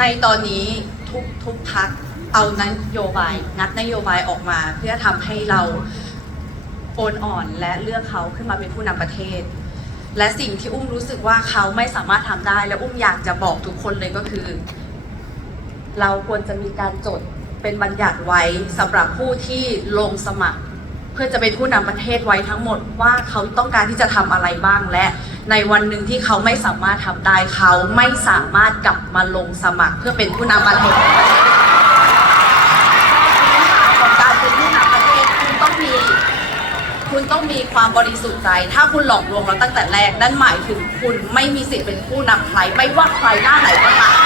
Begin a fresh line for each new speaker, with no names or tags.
ในตอนนี้ทุกทุกพักเอานโยบายงัดนโยบายออกมา เพื่อทำให้เราโอนอ่อนและเลือกเขาขึ้นมาเป็นผู้นำประเทศ และสิ่งที่อุ้มรู้สึกว่าเขาไม่สามารถทำได้ และอุ้มอยากจะบอกทุกคนเลยก็คือ เราควรจะมีการจดเป็นบัญญัติไว้สำหรับผู้ที่ลงสมัคร เพื่อจะเป็นผู้นำประเทศไว้ทั้งหมดว่าเขาต้องการที่จะทำอะไรบ้างและ ในวันหนึ่งที่เขาไม่สามารถทำได้เขาไม่สามารถกลับมาลงสมัครเพื่อเป็นผู้นำประเทศของการเป็นผู้นำประเทศคุณต้องมี คุณต้องมีความบริสุทธิ์ใจ ถ้าคุณหลอกลวงเราตั้งแต่แรก นั่นหมายถึงคุณไม่มีสิทธิ์เป็นผู้นำใคร ไม่ว่าใครหน้าไหนก็ตาม